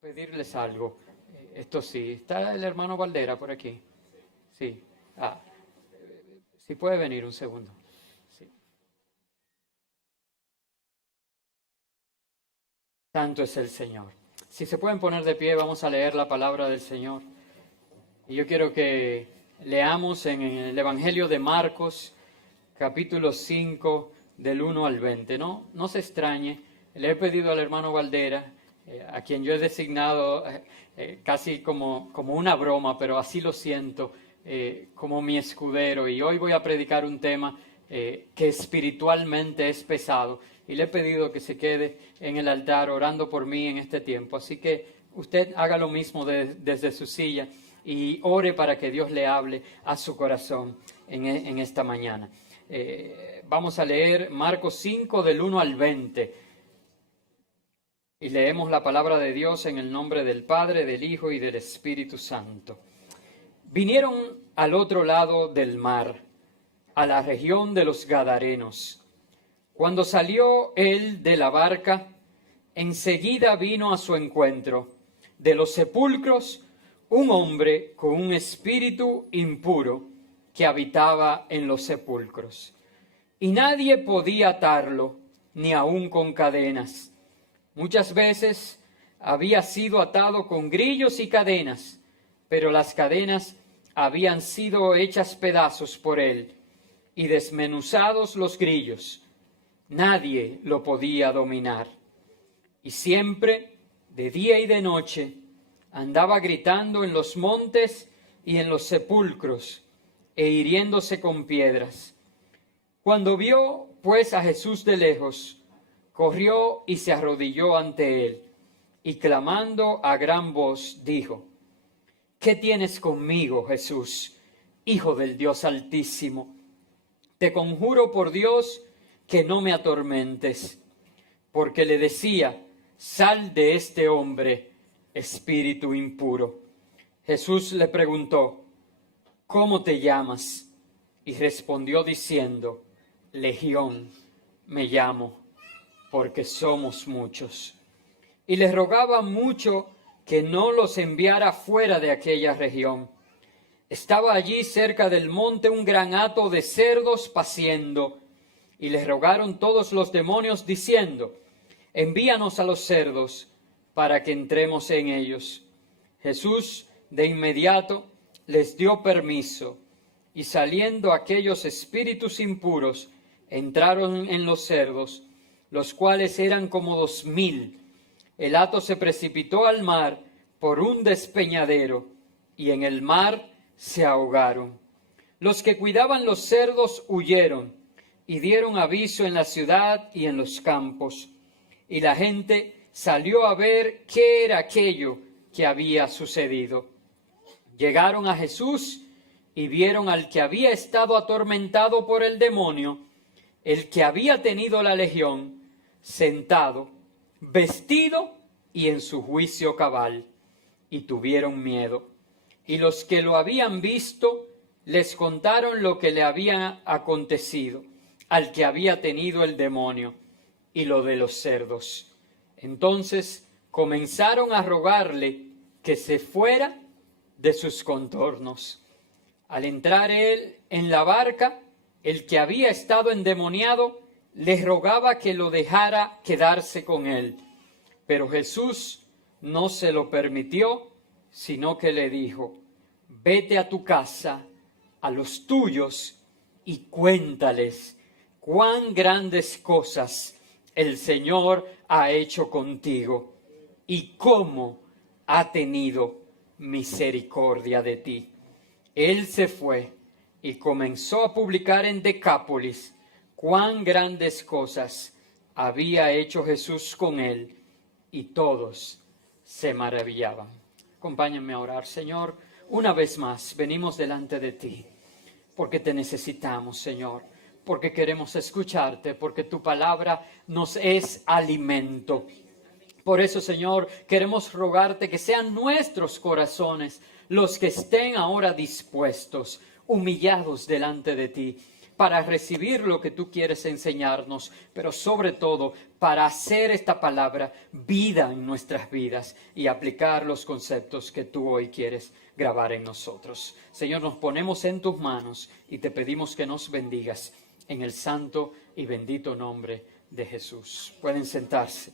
pedirles algo. Esto sí, ¿está el hermano Valdera por aquí? Sí. Si puede venir un segundo. Sí. Santo es el Señor. Si se pueden poner de pie, vamos a leer la palabra del Señor. Y yo quiero que leamos en el Evangelio de Marcos, capítulo 5, del 1 al 20. No se extrañe, le he pedido al hermano Valdera, a quien yo he designado casi como una broma, pero así lo siento, como mi escudero. Y hoy voy a predicar un tema que espiritualmente es pesado. Y le he pedido que se quede en el altar orando por mí en este tiempo. Así que usted haga lo mismo desde su silla y ore para que Dios le hable a su corazón en esta mañana. Vamos a leer Marcos 5 del 1 al 20 y leemos la palabra de Dios en el nombre del Padre, del Hijo y del Espíritu Santo. Vinieron al otro lado del mar, a la región de los Gadarenos. Cuando salió él de la barca, enseguida vino a su encuentro de los sepulcros un hombre con un espíritu impuro que habitaba en los sepulcros. Y nadie podía atarlo, ni aun con cadenas. Muchas veces había sido atado con grillos y cadenas, pero las cadenas habían sido hechas pedazos por él, y desmenuzados los grillos. Nadie lo podía dominar. Y siempre, de día y de noche, andaba gritando en los montes y en los sepulcros, e hiriéndose con piedras. Cuando vio, pues, a Jesús de lejos, corrió y se arrodilló ante él, y clamando a gran voz, dijo: ¿Qué tienes conmigo, Jesús, Hijo del Dios Altísimo? Te conjuro por Dios que no me atormentes. Porque le decía: sal de este hombre, espíritu impuro. Jesús le preguntó: ¿cómo te llamas? Y respondió diciendo: Legión me llamo, porque somos muchos. Y les rogaba mucho que no los enviara fuera de aquella región. Estaba allí cerca del monte un gran hato de cerdos paciendo, y les rogaron todos los demonios diciendo: envíanos a los cerdos para que entremos en ellos. Jesús de inmediato les dio permiso, y saliendo aquellos espíritus impuros, entraron en los cerdos, los cuales eran como 2000. El hato se precipitó al mar por un despeñadero, y en el mar se ahogaron. Los que cuidaban los cerdos huyeron, y dieron aviso en la ciudad y en los campos. Y la gente salió a ver qué era aquello que había sucedido. Llegaron a Jesús y vieron al que había estado atormentado por el demonio, el que había tenido la legión, sentado, vestido y en su juicio cabal, y tuvieron miedo. Y los que lo habían visto les contaron lo que le había acontecido al que había tenido el demonio y lo de los cerdos. Entonces comenzaron a rogarle que se fuera de sus contornos. Al entrar él en la barca, el que había estado endemoniado le rogaba que lo dejara quedarse con él. Pero Jesús no se lo permitió, sino que le dijo: vete a tu casa, a los tuyos, y cuéntales cuán grandes cosas el Señor ha hecho contigo y cómo ha tenido misericordia de ti. Él se fue y comenzó a publicar en Decápolis cuán grandes cosas había hecho Jesús con él, y todos se maravillaban. Acompáñenme a orar. Señor, una vez más venimos delante de ti, porque te necesitamos, Señor, porque queremos escucharte, porque tu palabra nos es alimento. Por eso, Señor, queremos rogarte que sean nuestros corazones los que estén ahora dispuestos, humillados delante de ti, para recibir lo que tú quieres enseñarnos, pero sobre todo para hacer esta palabra vida en nuestras vidas y aplicar los conceptos que tú hoy quieres grabar en nosotros. Señor, nos ponemos en tus manos y te pedimos que nos bendigas en el santo y bendito nombre de Jesús. Pueden sentarse.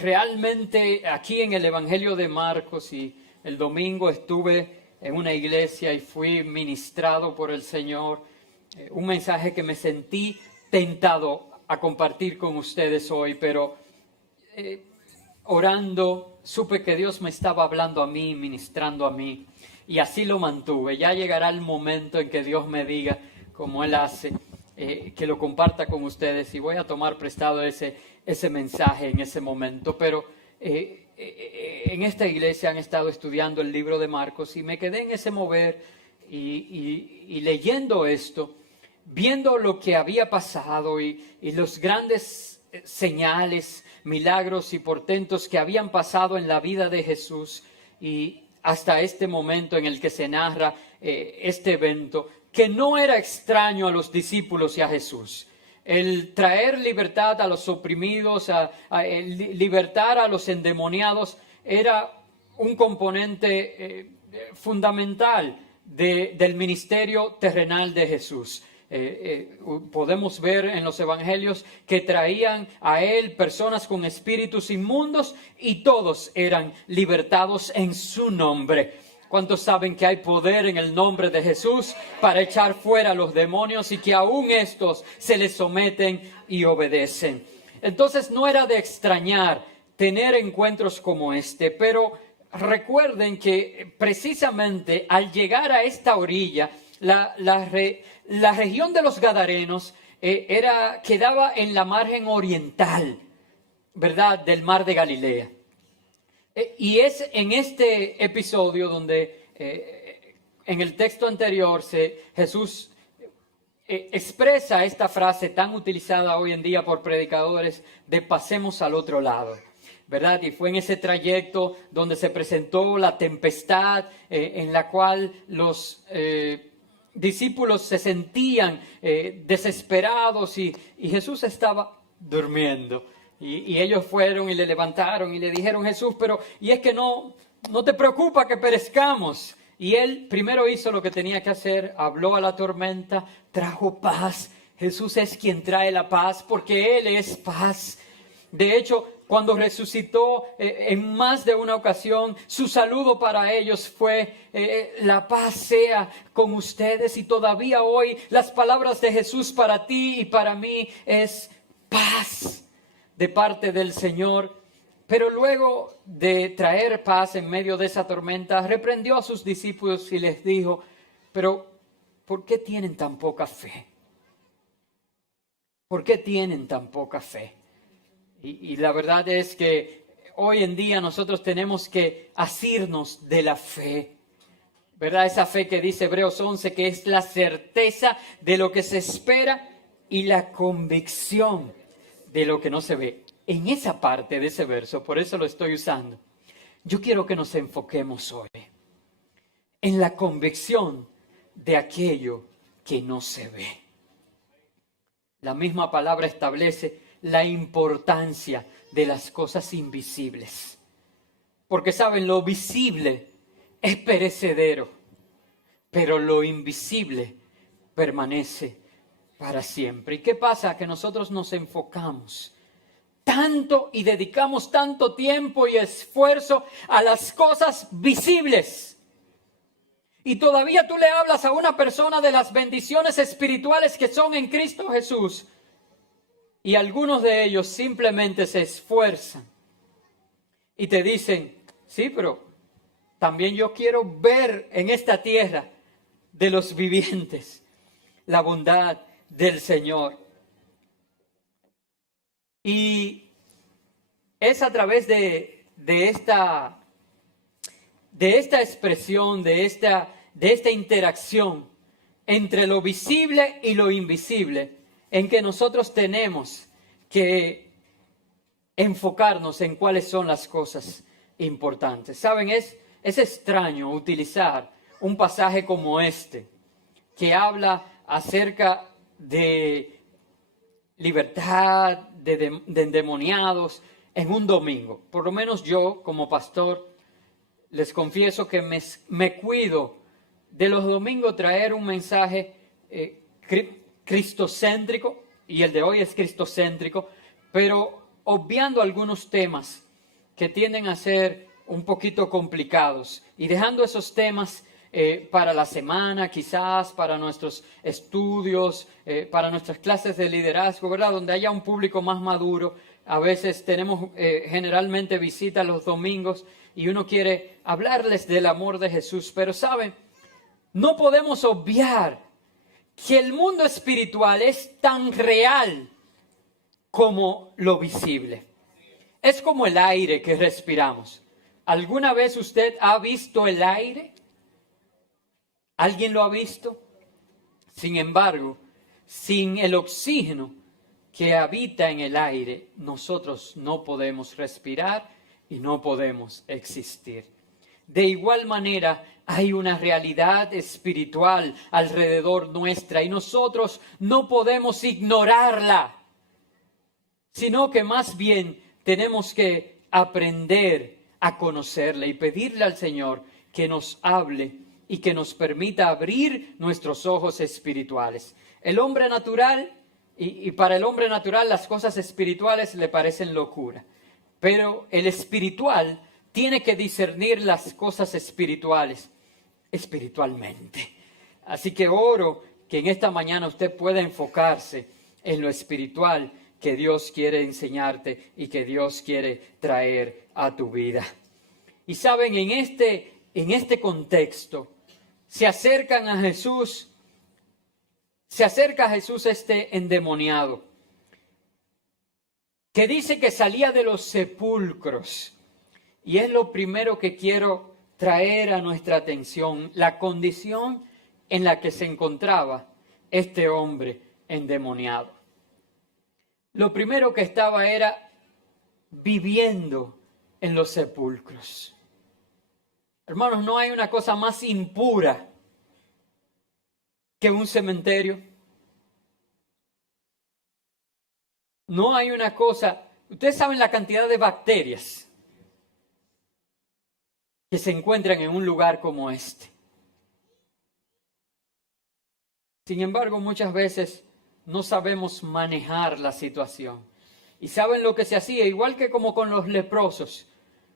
Realmente aquí en el Evangelio de Marcos, y el domingo estuve en una iglesia y fui ministrado por el Señor, un mensaje que me sentí tentado a compartir con ustedes hoy, pero orando supe que Dios me estaba hablando a mí, ministrando a mí, y así lo mantuve. Ya llegará el momento en que Dios me diga, como Él hace, que lo comparta con ustedes, y voy a tomar prestado ese mensaje en ese momento. Pero en esta iglesia han estado estudiando el libro de Marcos y me quedé en ese mover y leyendo esto, viendo lo que había pasado y los grandes señales, milagros y portentos que habían pasado en la vida de Jesús, y hasta este momento en el que se narra este evento, que no era extraño a los discípulos y a Jesús. El traer libertad a los oprimidos, el libertar a los endemoniados, era un componente fundamental del ministerio terrenal de Jesús. Podemos ver en los evangelios que traían a él personas con espíritus inmundos y todos eran libertados en su nombre. ¿Cuántos saben que hay poder en el nombre de Jesús para echar fuera a los demonios y que aún estos se les someten y obedecen? Entonces no era de extrañar tener encuentros como este, pero recuerden que precisamente al llegar a esta orilla, la región de los Gadarenos quedaba en la margen oriental, ¿verdad?, del mar de Galilea. Y es en este episodio donde en el texto anterior Jesús expresa esta frase tan utilizada hoy en día por predicadores de pasemos al otro lado, ¿verdad? Y fue en ese trayecto donde se presentó la tempestad en la cual los discípulos se sentían desesperados y Jesús estaba durmiendo. Y ellos fueron y le levantaron y le dijeron, Jesús, pero y es que no te preocupa que perezcamos. Y él primero hizo lo que tenía que hacer, habló a la tormenta, trajo paz. Jesús es quien trae la paz porque Él es paz. De hecho, cuando resucitó en más de una ocasión, su saludo para ellos fue, la paz sea con ustedes. Y todavía hoy las palabras de Jesús para ti y para mí es paz de parte del Señor. Pero luego de traer paz en medio de esa tormenta, reprendió a sus discípulos y les dijo, pero ¿por qué tienen tan poca fe? ¿Por qué tienen tan poca fe? Y la verdad es que hoy en día nosotros tenemos que asirnos de la fe, ¿verdad? Esa fe que dice Hebreos 11, que es la certeza de lo que se espera y la convicción de lo que no se ve. En esa parte de ese verso, por eso lo estoy usando, yo quiero que nos enfoquemos hoy en la convicción de aquello que no se ve. La misma palabra establece la importancia de las cosas invisibles. Porque saben, lo visible es perecedero, pero lo invisible permanece para siempre. ¿Y qué pasa? Que nosotros nos enfocamos tanto y dedicamos tanto tiempo y esfuerzo a las cosas visibles. Y todavía tú le hablas a una persona de las bendiciones espirituales que son en Cristo Jesús. Y algunos de ellos simplemente se esfuerzan y te dicen, sí, pero también yo quiero ver en esta tierra de los vivientes la bondad del Señor. Y es a través de esta expresión, de esta interacción entre lo visible y lo invisible, en que nosotros tenemos que enfocarnos en cuáles son las cosas importantes. ¿Saben? Es extraño utilizar un pasaje como este, que habla acerca de libertad, de endemoniados en un domingo. Por lo menos yo, como pastor, les confieso que me cuido de los domingos traer un mensaje cristocéntrico, y el de hoy es cristocéntrico, pero obviando algunos temas que tienden a ser un poquito complicados y dejando esos temas para la semana, quizás para nuestros estudios, para nuestras clases de liderazgo, ¿verdad? Donde haya un público más maduro. A veces tenemos generalmente visitas los domingos y uno quiere hablarles del amor de Jesús. Pero ¿saben? No podemos obviar que el mundo espiritual es tan real como lo visible. Es como el aire que respiramos. ¿Alguna vez usted ha visto el aire? ¿Alguien lo ha visto? Sin embargo, sin el oxígeno que habita en el aire, nosotros no podemos respirar y no podemos existir. De igual manera, hay una realidad espiritual alrededor nuestra y nosotros no podemos ignorarla, sino que más bien tenemos que aprender a conocerla y pedirle al Señor que nos hable y que nos permita abrir nuestros ojos espirituales. El hombre natural, y para el hombre natural las cosas espirituales le parecen locura, pero el espiritual tiene que discernir las cosas espirituales espiritualmente. Así que oro que en esta mañana usted pueda enfocarse en lo espiritual que Dios quiere enseñarte y que Dios quiere traer a tu vida. Y saben, en este contexto se acerca a Jesús este endemoniado, que dice que salía de los sepulcros. Y es lo primero que quiero traer a nuestra atención, la condición en la que se encontraba este hombre endemoniado. Lo primero que estaba era viviendo en los sepulcros. Hermanos, no hay una cosa más impura que un cementerio. No hay una cosa, ustedes saben la cantidad de bacterias que se encuentran en un lugar como este. Sin embargo, muchas veces no sabemos manejar la situación. ¿Y saben lo que se hacía? Igual que como con los leprosos.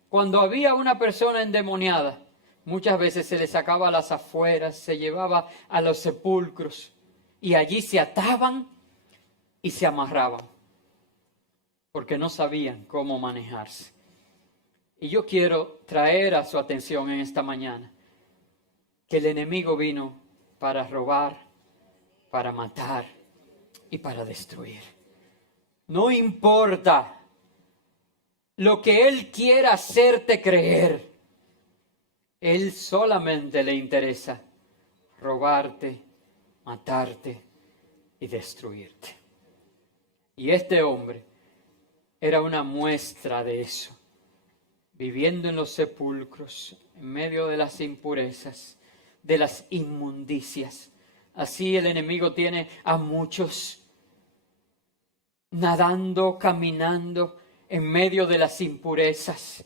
Cuando había una persona endemoniada, muchas veces se le sacaba a las afueras, se llevaba a los sepulcros y allí se ataban y se amarraban porque no sabían cómo manejarse. Y yo quiero traer a su atención en esta mañana que el enemigo vino para robar, para matar y para destruir. No importa lo que él quiera hacerte creer, él solamente le interesa robarte, matarte y destruirte. Y este hombre era una muestra de eso. Viviendo en los sepulcros, en medio de las impurezas, de las inmundicias. Así el enemigo tiene a muchos nadando, caminando en medio de las impurezas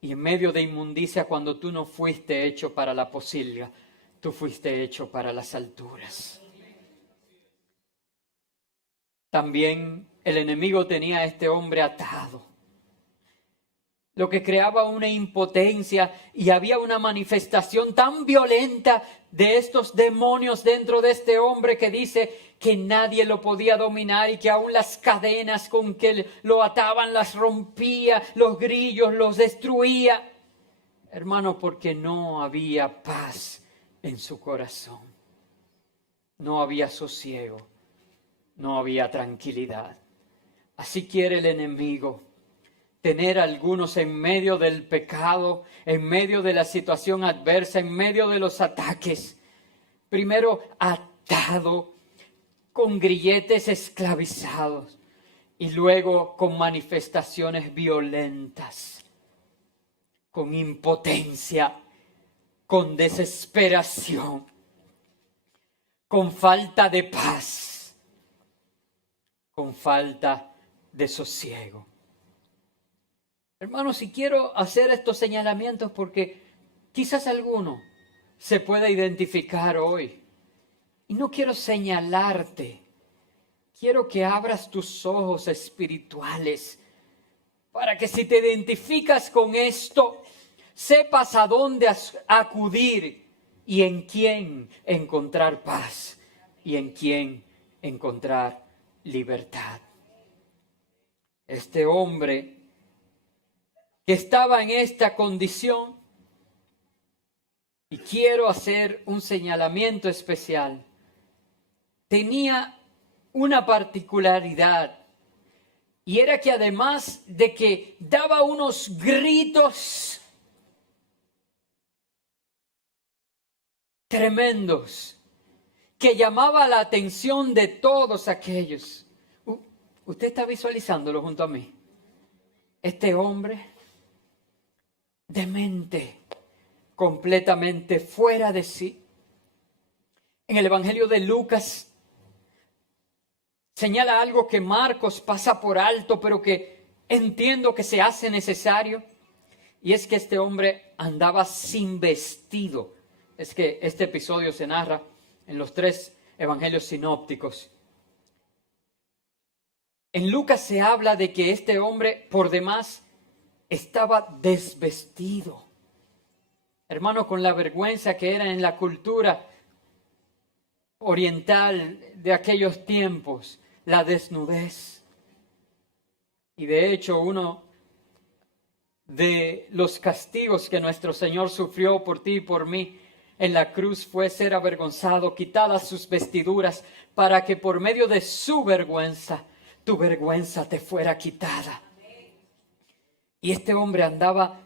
y en medio de inmundicia cuando tú no fuiste hecho para la pocilga, tú fuiste hecho para las alturas. También el enemigo tenía a este hombre atado, lo que creaba una impotencia y había una manifestación tan violenta de estos demonios dentro de este hombre que dice que nadie lo podía dominar y que aún las cadenas con que lo ataban las rompía, los grillos los destruía. Hermano, porque no había paz en su corazón, no había sosiego, no había tranquilidad. Así quiere el enemigo. Tener a algunos en medio del pecado, en medio de la situación adversa, en medio de los ataques. Primero atado, con grilletes esclavizados y luego con manifestaciones violentas, con impotencia, con desesperación. con falta de paz, con falta de sosiego. Hermanos, si quiero hacer estos señalamientos porque quizás alguno se pueda identificar hoy. Y no quiero señalarte. Quiero que abras tus ojos espirituales para que si te identificas con esto, sepas a dónde acudir y en quién encontrar paz y en quién encontrar libertad. Este hombre que estaba en esta condición, y quiero hacer un señalamiento especial, tenía una particularidad, y era que además de que daba unos gritos tremendos, que llamaba la atención de todos aquellos. Usted está visualizándolo junto a mí. Este hombre demente, completamente fuera de sí. En el Evangelio de Lucas señala algo que Marcos pasa por alto, pero que entiendo que se hace necesario. Y es que este hombre andaba sin vestido. Es que este episodio se narra en los 3 evangelios sinópticos. En Lucas se habla de que este hombre, por demás, estaba desvestido. Hermano, con la vergüenza que era en la cultura oriental de aquellos tiempos, la desnudez. Y de hecho, uno de los castigos que nuestro Señor sufrió por ti y por mí en la cruz fue ser avergonzado, quitadas sus vestiduras, para que por medio de su vergüenza, tu vergüenza te fuera quitada. Y este hombre andaba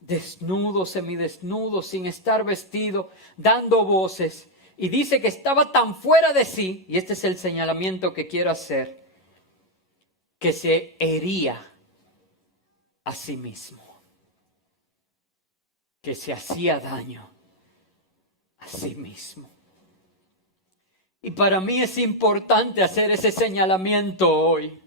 desnudo, semidesnudo, sin estar vestido, dando voces. Y dice que estaba tan fuera de sí, y este es el señalamiento que quiero hacer, que se hería a sí mismo, que se hacía daño a sí mismo. Y para mí es importante hacer ese señalamiento hoy,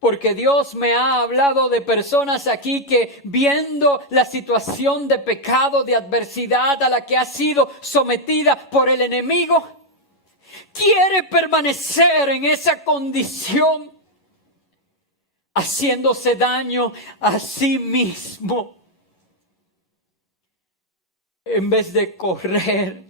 porque Dios me ha hablado de personas aquí que, viendo la situación de pecado, de adversidad a la que ha sido sometida por el enemigo, quiere permanecer en esa condición, haciéndose daño a sí mismo, en vez de correr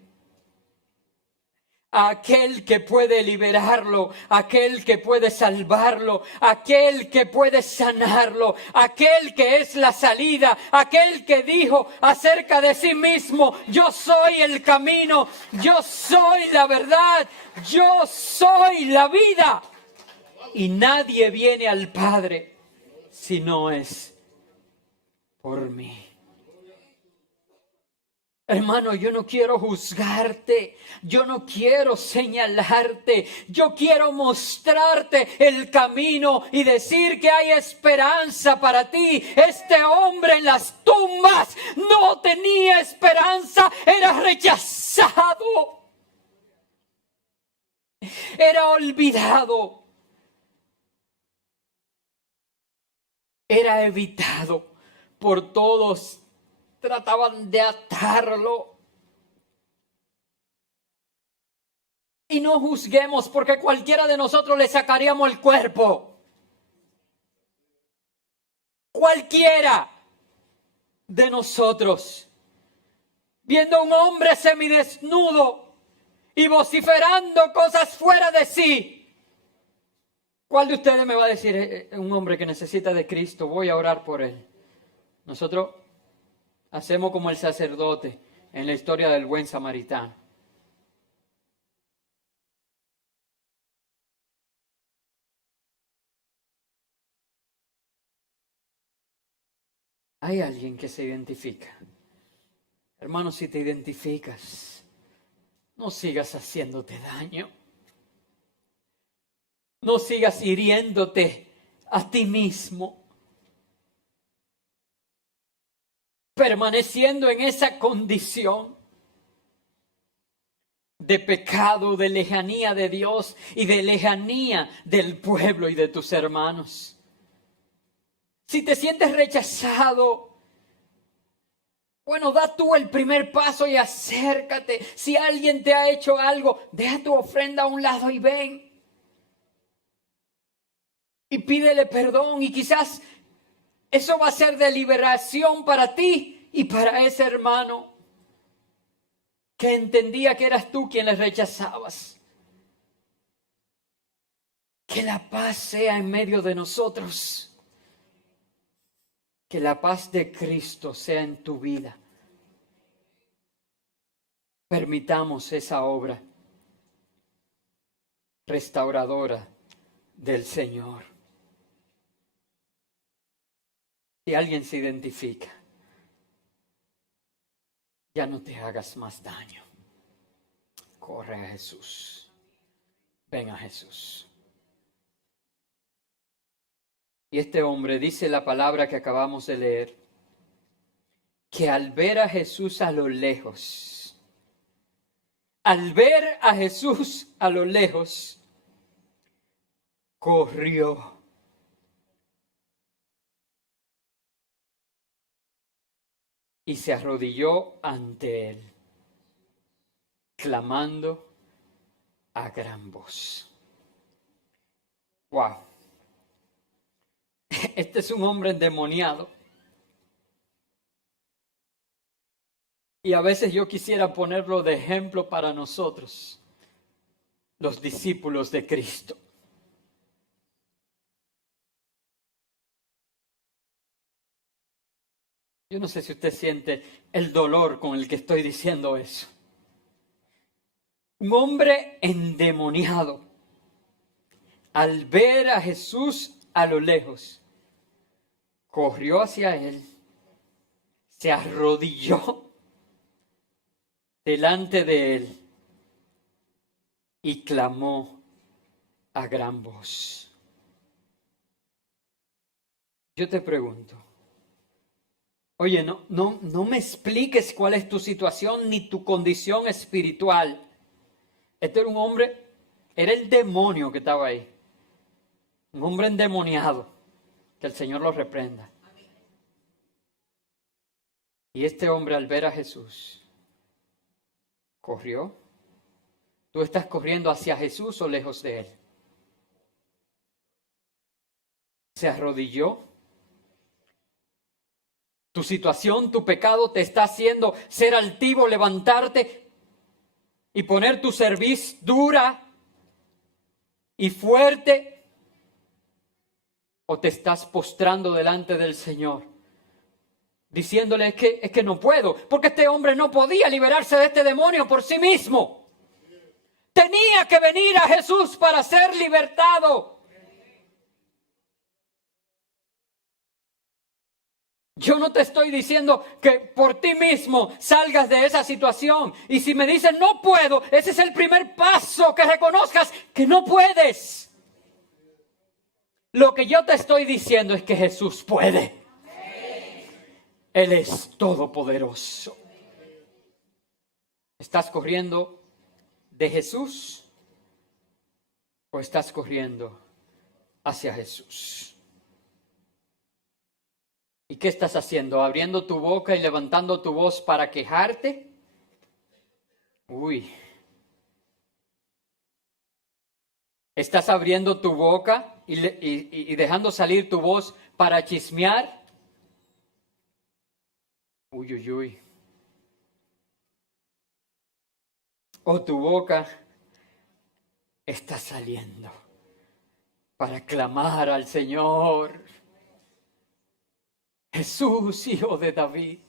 a aquel que puede liberarlo, aquel que puede salvarlo, aquel que puede sanarlo, aquel que es la salida, aquel que dijo acerca de sí mismo: yo soy el camino, yo soy la verdad, yo soy la vida, y nadie viene al Padre si no es por mí. Hermano, yo no quiero juzgarte, yo no quiero señalarte, yo quiero mostrarte el camino y decir que hay esperanza para ti. Este hombre en las tumbas no tenía esperanza, era rechazado, era olvidado, era evitado por todos. Trataban de atarlo. Y no juzguemos, porque cualquiera de nosotros le sacaríamos el cuerpo. Cualquiera de nosotros, viendo a un hombre semidesnudo y vociferando cosas fuera de sí. ¿Cuál de ustedes me va a decir: un hombre que necesita de Cristo, voy a orar por él? Nosotros hacemos como el sacerdote en la historia del buen samaritano. Hay alguien que se identifica. Hermano, si te identificas, no sigas haciéndote daño. No sigas hiriéndote a ti mismo, permaneciendo en esa condición. de pecado, de lejanía de Dios y de lejanía del pueblo y de tus hermanos. Si te sientes rechazado, bueno, da tú el primer paso y acércate. Si alguien te ha hecho algo, deja tu ofrenda a un lado y ven. Y pídele perdón, y quizás eso va a ser de liberación para ti y para ese hermano que entendía que eras tú quien le rechazabas. Que la paz sea en medio de nosotros. Que la paz de Cristo sea en tu vida. Permitamos esa obra restauradora del Señor. Si alguien se identifica, ya no te hagas más daño. Corre a Jesús. Ven a Jesús. Y este hombre dice la palabra que acabamos de leer, que al ver a Jesús a lo lejos, corrió. Y se arrodilló ante él, clamando a gran voz. ¡Wow! Este es un hombre endemoniado. Y a veces yo quisiera ponerlo de ejemplo para nosotros, los discípulos de Cristo. Yo no sé si usted siente el dolor con el que estoy diciendo eso. Un hombre endemoniado, al ver a Jesús a lo lejos, corrió hacia él, se arrodilló delante de él y clamó a gran voz. Yo te pregunto, oye, no me expliques cuál es tu situación ni tu condición espiritual. Este era un hombre, era el demonio que estaba ahí. Un hombre endemoniado. Que el Señor lo reprenda. Y este hombre, al ver a Jesús, corrió. ¿Tú estás corriendo hacia Jesús o lejos de él? Se arrodilló. Tu situación, tu pecado te está haciendo ser altivo, levantarte y poner tu cerviz dura y fuerte. ¿O te estás postrando delante del Señor, diciéndole es que no puedo, porque este hombre no podía liberarse de este demonio por sí mismo? Tenía que venir a Jesús para ser libertado. Yo no te estoy diciendo que por ti mismo salgas de esa situación. Y si me dicen no puedo, ese es el primer paso, que reconozcas que no puedes. Lo que yo te estoy diciendo es que Jesús puede. Él es todopoderoso. ¿Estás corriendo de Jesús o estás corriendo hacia Jesús? ¿Y qué estás haciendo? ¿Abriendo tu boca y levantando tu voz para quejarte? Uy. ¿Estás abriendo tu boca y dejando salir tu voz para chismear? Uy, uy, uy. O tu boca está saliendo para clamar al Señor. Jesús, Hijo de David,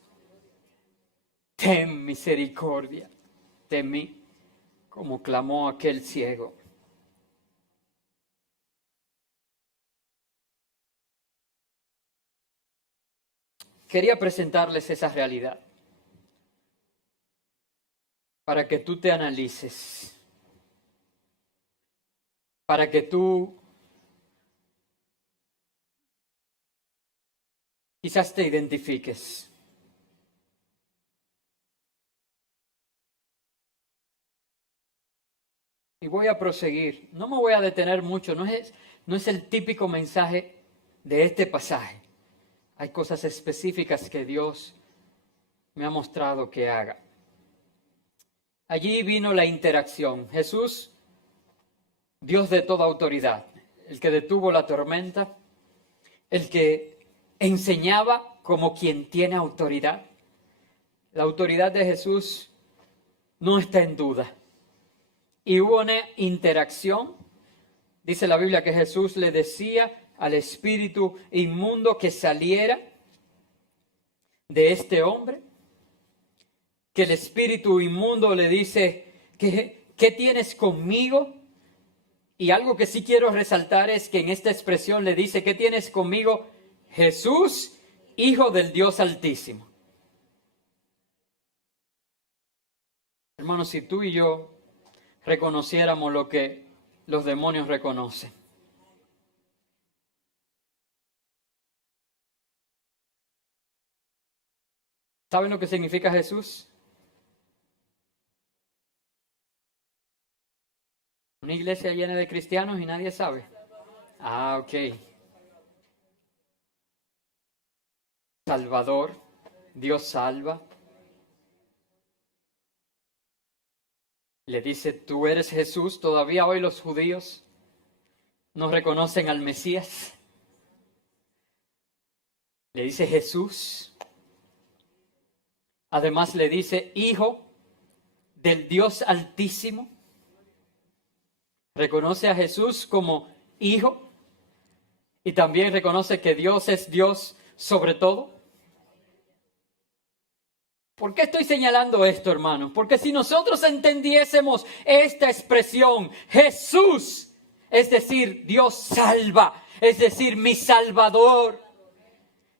ten misericordia de mí, como clamó aquel ciego. Quería presentarles esa realidad para que tú te analices, para que tú quizás te identifiques. Y voy a proseguir. No me voy a detener mucho. No es el típico mensaje de este pasaje. Hay cosas específicas que Dios me ha mostrado que haga. Allí vino la interacción. Jesús, Dios de toda autoridad, el que detuvo la tormenta, el que enseñaba como quien tiene autoridad. La autoridad de Jesús no está en duda. Y hubo una interacción. Dice la Biblia que Jesús le decía al espíritu inmundo que saliera de este hombre. Que el espíritu inmundo le dice, ¿qué tienes conmigo? Y algo que sí quiero resaltar es que en esta expresión le dice, ¿qué tienes conmigo? Jesús, Hijo del Dios Altísimo. Hermanos, si tú y yo reconociéramos lo que los demonios reconocen. ¿Saben lo que significa Jesús? Una iglesia llena de cristianos y nadie sabe. Ah, ok. Salvador, Dios salva. Le dice, tú eres Jesús. Todavía hoy los judíos no reconocen al Mesías. Le dice Jesús. Además le dice Hijo del Dios Altísimo. Reconoce a Jesús como Hijo y también reconoce que Dios es Dios sobre todo. ¿Por qué estoy señalando esto, hermanos? Porque si nosotros entendiésemos esta expresión, Jesús, es decir, Dios salva, es decir, mi Salvador,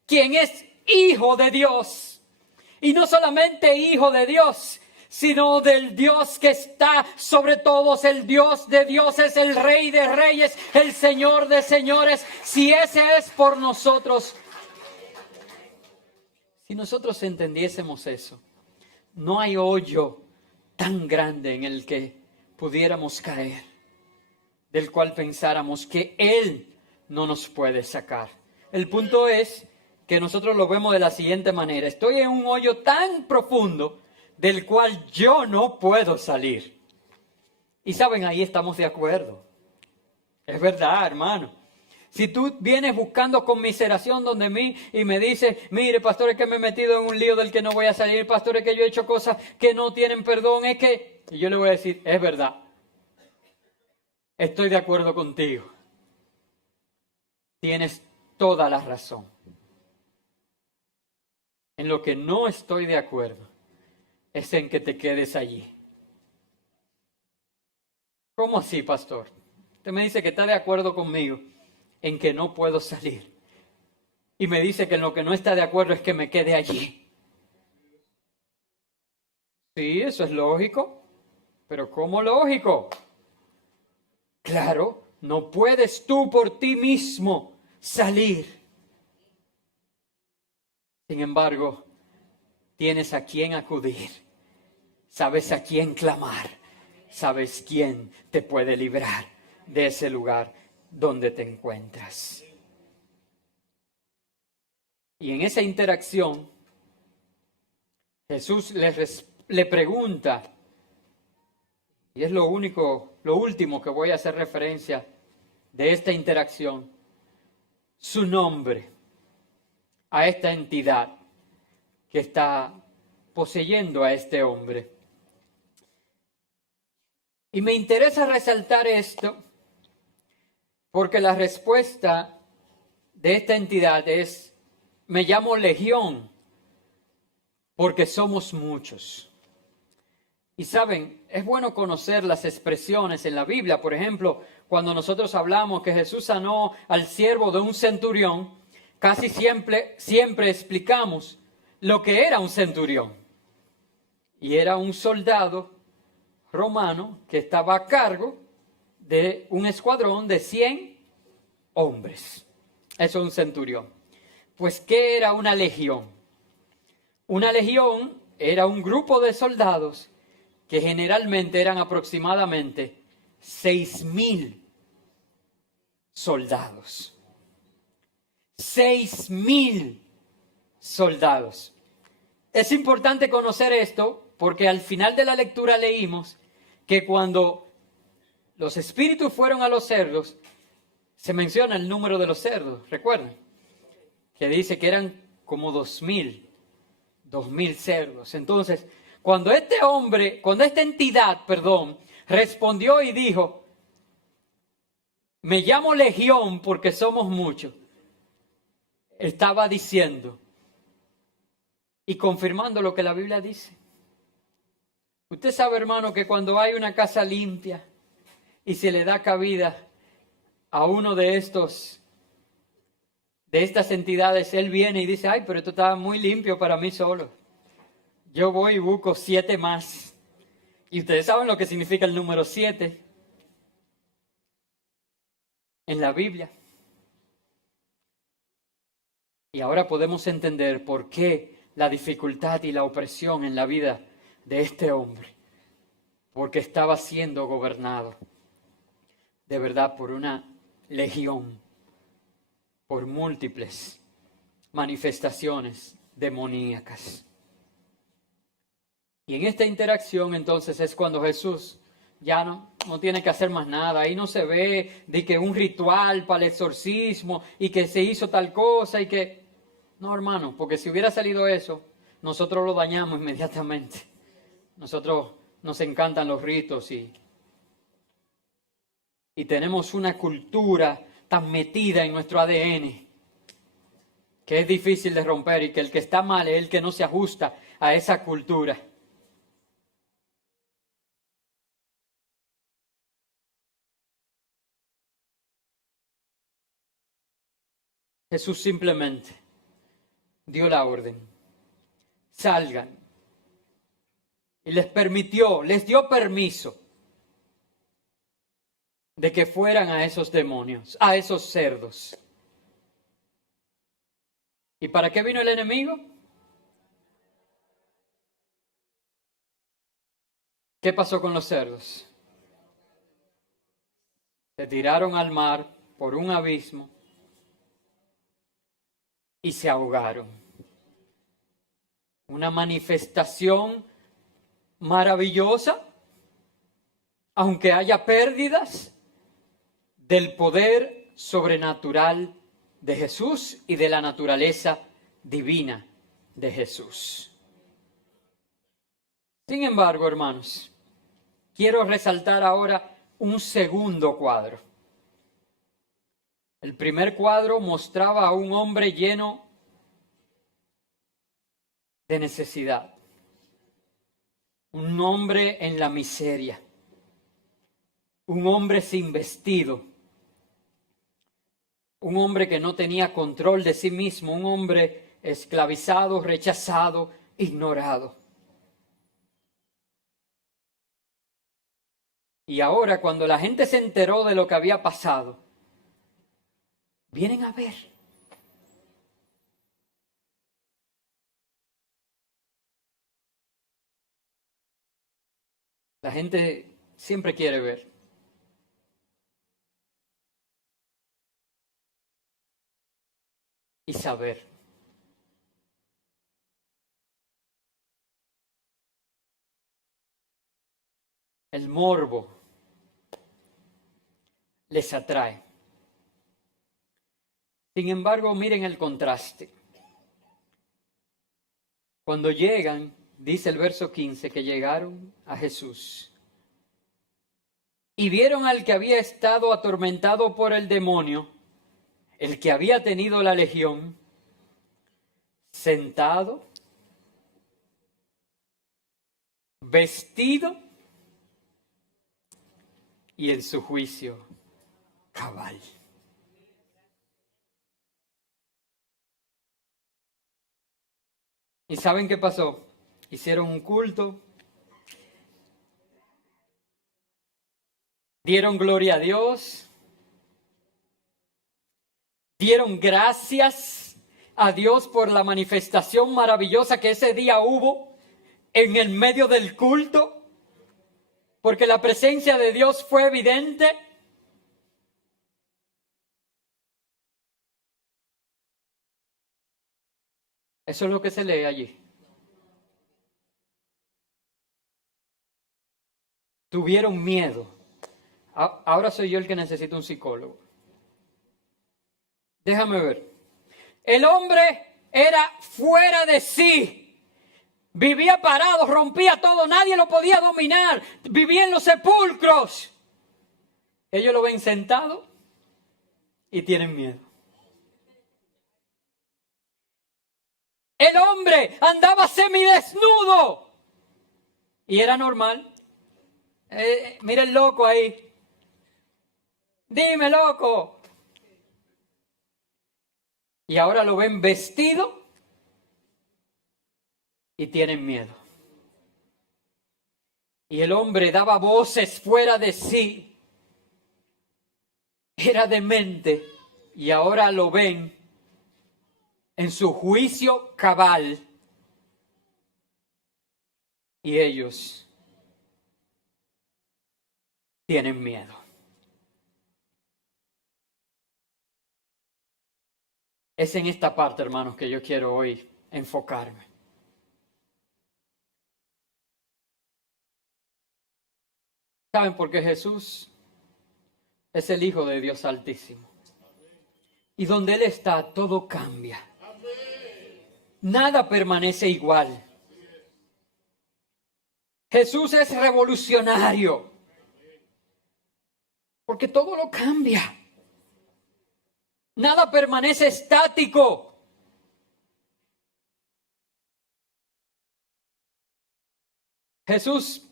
quien es Hijo de Dios, y no solamente Hijo de Dios, sino del Dios que está sobre todos, el Dios de dioses, el Rey de reyes, el Señor de señores. Si ese es por nosotros, si nosotros entendiésemos eso, no hay hoyo tan grande en el que pudiéramos caer, del cual pensáramos que Él no nos puede sacar. El punto es que nosotros lo vemos de la siguiente manera. Estoy en un hoyo tan profundo del cual yo no puedo salir. Y saben, ahí estamos de acuerdo. Es verdad, hermano. Si tú vienes buscando conmiseración donde mí y me dices, mire, pastor, es que me he metido en un lío del que no voy a salir, pastor, es que yo he hecho cosas que no tienen perdón, es que... Y yo le voy a decir, es verdad. Estoy de acuerdo contigo. Tienes toda la razón. En lo que no estoy de acuerdo es en que te quedes allí. ¿Cómo así, pastor? Usted me dice que está de acuerdo conmigo en que no puedo salir. Y me dice que en lo que no está de acuerdo es que me quede allí. Sí, eso es lógico. Pero ¿cómo lógico? Claro, no puedes tú por ti mismo salir. Sin embargo, tienes a quién acudir. Sabes a quién clamar. Sabes quién te puede librar de ese lugar donde te encuentras. Y en esa interacción, Jesús le pregunta, y es lo último que voy a hacer referencia de esta interacción, su nombre a esta entidad que está poseyendo a este hombre. Y me interesa resaltar esto porque la respuesta de esta entidad es, me llamo Legión porque somos muchos. Y saben, es bueno conocer las expresiones en la Biblia. Por ejemplo, cuando nosotros hablamos que Jesús sanó al siervo de un centurión, casi siempre explicamos lo que era un centurión. Y era un soldado romano que estaba a cargo de un escuadrón de 100 hombres. Eso es un centurión. Pues, ¿qué era una legión? Una legión era un grupo de soldados que generalmente eran aproximadamente 6,000 soldados. 6,000 soldados. Es importante conocer esto porque al final de la lectura leímos que cuando los espíritus fueron a los cerdos, se menciona el número de los cerdos, ¿recuerdan? Que dice que eran como 2,000 cerdos. Entonces, cuando esta entidad, respondió y dijo, me llamo Legión porque somos muchos, estaba diciendo y confirmando lo que la Biblia dice. Usted sabe, hermano, que cuando hay una casa limpia y se le da cabida a uno de estas entidades, él viene y dice, ay, pero esto está muy limpio para mí solo. Yo voy y busco 7 más. Y ustedes saben lo que significa el número 7 en la Biblia. Y ahora podemos entender por qué la dificultad y la opresión en la vida de este hombre. Porque estaba siendo gobernado de verdad por una legión, por múltiples manifestaciones demoníacas. Y en esta interacción entonces es cuando Jesús ya no tiene que hacer más nada. Ahí no se ve de que un ritual para el exorcismo y que se hizo tal cosa y que... No, hermano, porque si hubiera salido eso, nosotros lo dañamos inmediatamente. Nosotros nos encantan los ritos y tenemos una cultura tan metida en nuestro ADN que es difícil de romper y que el que está mal es el que no se ajusta a esa cultura. Jesús simplemente dio la orden, salgan, y les dio permiso de que fueran a esos demonios, a esos cerdos. ¿Y para qué vino el enemigo? ¿Qué pasó con los cerdos? Se tiraron al mar por un abismo y se ahogaron. Una manifestación maravillosa, aunque haya pérdidas, del poder sobrenatural de Jesús y de la naturaleza divina de Jesús. Sin embargo, hermanos, quiero resaltar ahora un segundo cuadro. El primer cuadro mostraba a un hombre lleno de necesidad, un hombre en la miseria, un hombre sin vestido, un hombre que no tenía control de sí mismo, un hombre esclavizado, rechazado, ignorado. Y ahora, cuando la gente se enteró de lo que había pasado, vienen a ver. La gente siempre quiere ver. Y saber. El morbo les atrae. Sin embargo, miren el contraste. Cuando llegan, dice el verso 15, que llegaron a Jesús y vieron al que había estado atormentado por el demonio, el que había tenido la legión, sentado, vestido y en su juicio cabal. ¿Y saben qué pasó? Hicieron un culto, dieron gloria a Dios, dieron gracias a Dios por la manifestación maravillosa que ese día hubo en el medio del culto. porque la presencia de Dios fue evidente. Eso es lo que se lee allí. Tuvieron miedo. Ahora soy yo el que necesito un psicólogo. Déjame ver. El hombre era fuera de sí. Vivía parado, rompía todo, nadie lo podía dominar. Vivía en los sepulcros. Ellos lo ven sentado y tienen miedo. El hombre andaba semidesnudo. Y era normal. Mira el loco ahí. Dime, loco. Y ahora lo ven vestido y tienen miedo. Y el hombre daba voces fuera de sí. Era demente y ahora lo ven en su juicio cabal. Y ellos tienen miedo. Es en esta parte, hermanos, que yo quiero hoy enfocarme. ¿Saben por qué Jesús es el Hijo de Dios Altísimo? Y donde Él está, todo cambia. Nada permanece igual. Jesús es revolucionario. Porque todo lo cambia. Nada permanece estático. Jesús,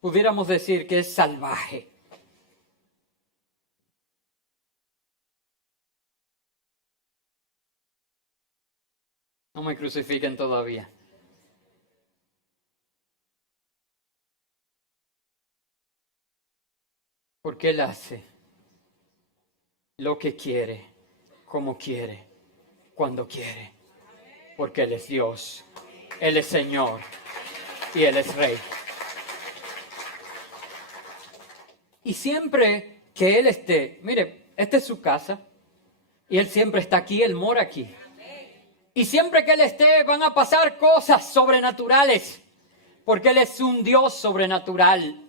pudiéramos decir que es salvaje. No me crucifiquen todavía. Porque Él hace lo que quiere, como quiere, cuando quiere. Porque Él es Dios, Él es Señor y Él es Rey. Y siempre que Él esté, mire, esta es su casa y Él siempre está aquí, Él mora aquí. Y siempre que Él esté van a pasar cosas sobrenaturales, porque Él es un Dios sobrenatural.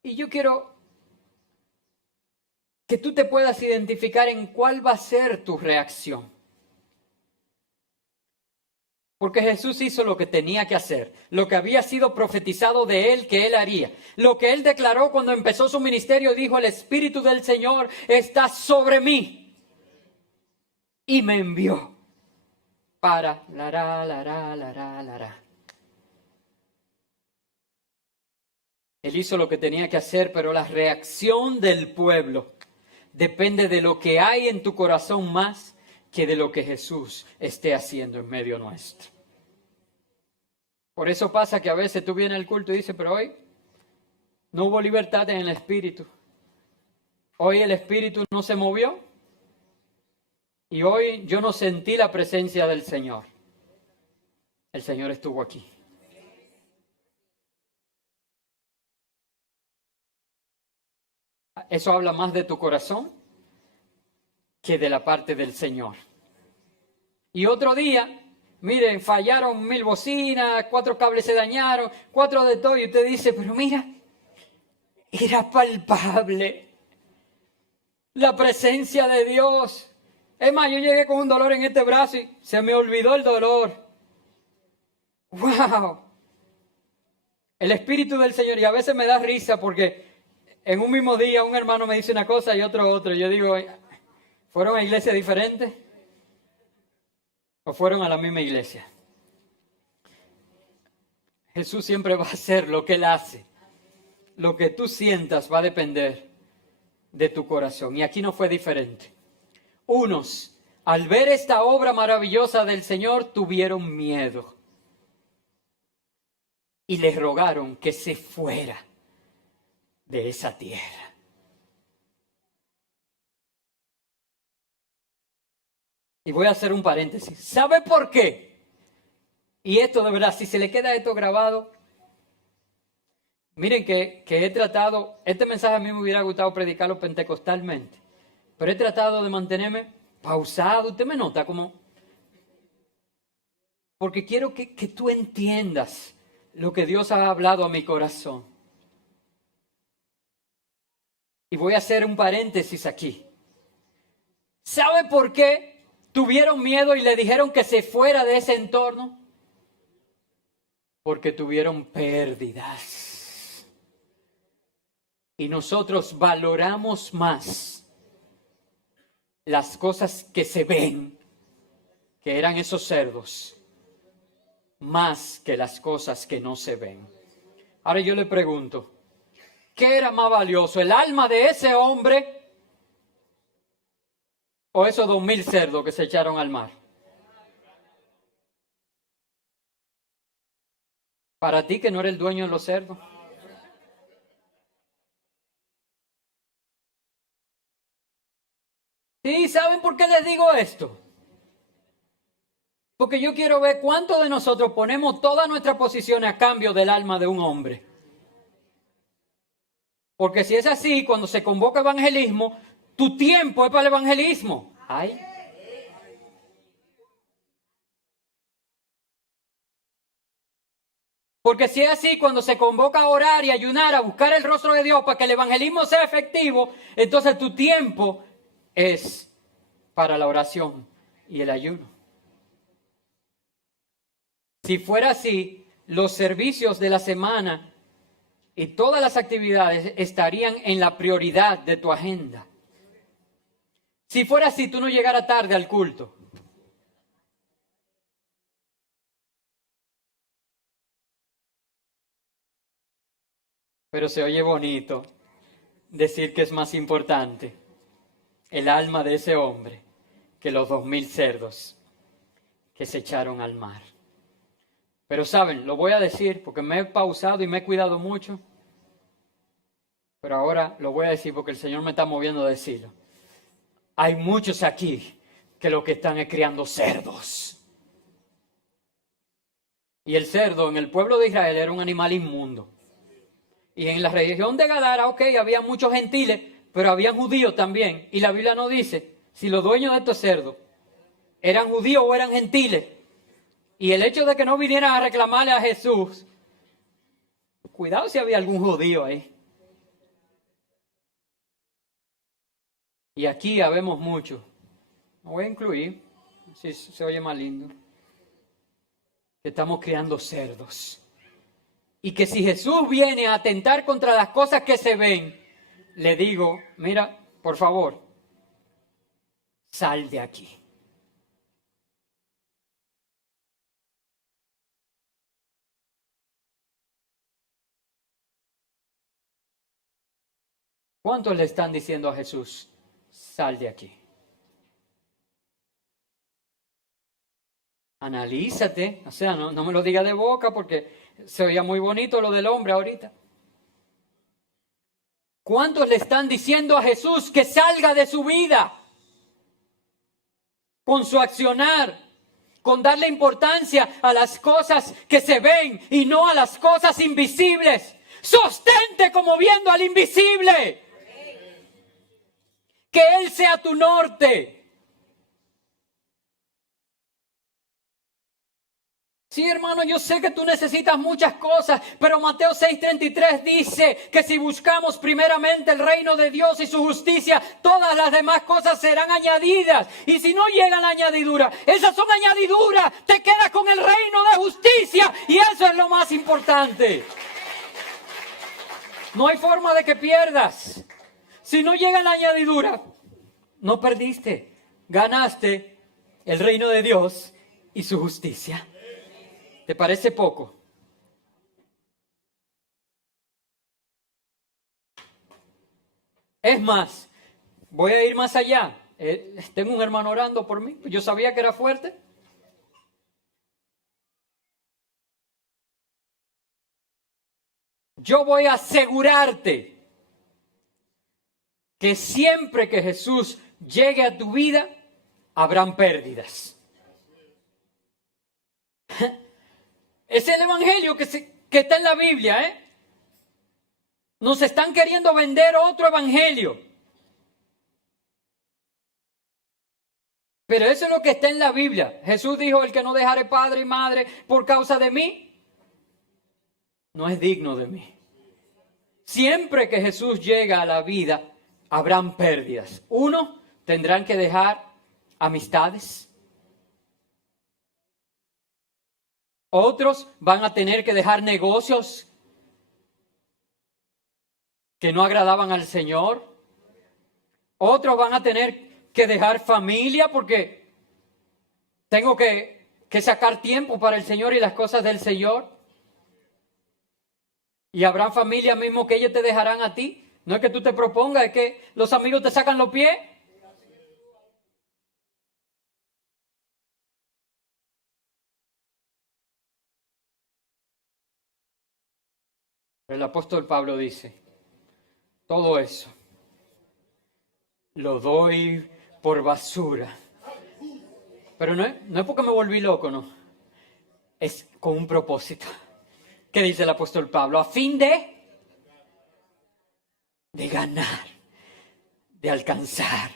Y yo quiero que tú te puedas identificar en cuál va a ser tu reacción. Porque Jesús hizo lo que tenía que hacer, lo que había sido profetizado de Él que Él haría. Lo que Él declaró cuando empezó su ministerio, dijo: el Espíritu del Señor está sobre mí. Y me envió para Él hizo lo que tenía que hacer, pero la reacción del pueblo depende de lo que hay en tu corazón más que de lo que Jesús esté haciendo en medio nuestro. Por eso pasa que a veces tú vienes al culto y dices: pero hoy no hubo libertad en el Espíritu. Hoy el Espíritu no se movió. Y hoy yo no sentí la presencia del Señor. El Señor estuvo aquí. Eso habla más de tu corazón que de la parte del Señor. Y otro día, miren, fallaron 1000 bocinas, 4 cables se dañaron, 4 de todo, y usted dice: pero mira, era palpable la presencia de Dios. Es más, yo llegué con un dolor en este brazo y se me olvidó el dolor. ¡Wow! El Espíritu del Señor. Y a veces me da risa porque en un mismo día un hermano me dice una cosa y otro otra. Yo digo: ¿fueron a iglesias diferentes? ¿O fueron a la misma iglesia? Jesús siempre va a hacer lo que Él hace. Lo que tú sientas va a depender de tu corazón. Y aquí no fue diferente. Unos, al ver esta obra maravillosa del Señor, tuvieron miedo. Y le rogaron que se fuera de esa tierra. Y voy a hacer un paréntesis. ¿Sabe por qué? Y esto de verdad, si se le queda esto grabado, Miren que he tratado, este mensaje a mí me hubiera gustado predicarlo pentecostalmente, pero he tratado de mantenerme pausado. Usted me nota como, porque quiero que tú entiendas lo que Dios ha hablado a mi corazón. Y voy a hacer un paréntesis aquí. ¿Sabe por qué tuvieron miedo y le dijeron que se fuera de ese entorno? Porque tuvieron pérdidas. Y nosotros valoramos más las cosas que se ven, que eran esos cerdos, más que las cosas que no se ven. Ahora yo le pregunto, ¿qué era más valioso, el alma de ese hombre o esos 2,000 cerdos que se echaron al mar? Para ti que no eres el dueño de los cerdos. Sí, ¿saben por qué les digo esto? Porque yo quiero ver cuántos de nosotros ponemos toda nuestra posición a cambio del alma de un hombre. Porque si es así, cuando se convoca evangelismo, tu tiempo es para el evangelismo. Ay. Porque si es así, cuando se convoca a orar y ayunar, a buscar el rostro de Dios para que el evangelismo sea efectivo, entonces tu tiempo es para la oración y el ayuno. Si fuera así, los servicios de la semana y todas las actividades estarían en la prioridad de tu agenda. Si fuera así, tú no llegaras tarde al culto. Pero se oye bonito decir que es más importante el alma de ese hombre que los 2,000 cerdos que se echaron al mar. Pero saben, lo voy a decir porque me he pausado y me he cuidado mucho. Pero ahora lo voy a decir porque el Señor me está moviendo a decirlo. Hay muchos aquí que lo que están es criando cerdos. Y el cerdo en el pueblo de Israel era un animal inmundo. Y en la región de Gadara, había muchos gentiles, pero había judíos también. Y la Biblia no dice si los dueños de estos cerdos eran judíos o eran gentiles. Y el hecho de que no vinieran a reclamarle a Jesús, cuidado si había algún judío ahí. Y aquí habemos mucho. Me voy a incluir, si se oye más lindo. Que estamos criando cerdos. Y que si Jesús viene a atentar contra las cosas que se ven, le digo, mira, por favor, sal de aquí. ¿Cuántos le están diciendo a Jesús, sal de aquí? Analízate, o sea, no me lo diga de boca porque se oía muy bonito lo del hombre ahorita. ¿Cuántos le están diciendo a Jesús que salga de su vida? Con su accionar, con darle importancia a las cosas que se ven y no a las cosas invisibles. Sostente como viendo al invisible. Que Él sea tu norte. Sí, hermano, yo sé que tú necesitas muchas cosas, pero Mateo 6:33 dice que si buscamos primeramente el reino de Dios y su justicia, todas las demás cosas serán añadidas. Y si no llega la añadidura, esas son añadiduras, te quedas con el reino de justicia y eso es lo más importante. No hay forma de que pierdas. Si no llega la añadidura, no perdiste, ganaste el reino de Dios y su justicia. ¿Te parece poco? Es más, voy a ir más allá. Tengo un hermano orando por mí. Yo sabía que era fuerte. Yo voy a asegurarte que siempre que Jesús llegue a tu vida, habrán pérdidas. Es el evangelio que está en la Biblia, Nos están queriendo vender otro evangelio. Pero eso es lo que está en la Biblia. Jesús dijo, el que no dejare padre y madre por causa de mí, no es digno de mí. Siempre que Jesús llega a la vida, habrán pérdidas. Uno, tendrán que dejar amistades. Otros van a tener que dejar negocios que no agradaban al Señor. Otros van a tener que dejar familia porque tengo que sacar tiempo para el Señor y las cosas del Señor. Y habrá familias mismo que ellos te dejarán a ti. No es que tú te propongas, es que los amigos te sacan los pies. El apóstol Pablo dice, todo eso lo doy por basura. Pero no es porque me volví loco, no. Es con un propósito. ¿Qué dice el apóstol Pablo? A fin de ganar, de alcanzar,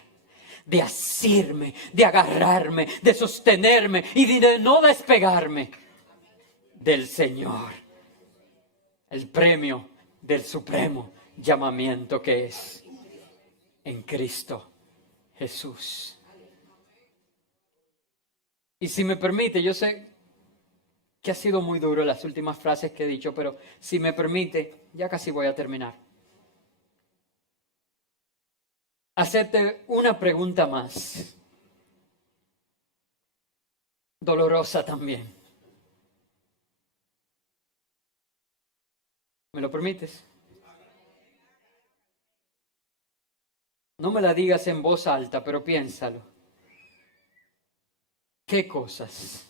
de asirme, de agarrarme, de sostenerme y de no despegarme del Señor. El premio del supremo llamamiento que es en Cristo Jesús. Y si me permite, yo sé que ha sido muy duro las últimas frases que he dicho, pero si me permite, ya casi voy a terminar. Hacerte una pregunta más. Dolorosa también. ¿Me lo permites? No me la digas en voz alta, pero piénsalo. ¿Qué cosas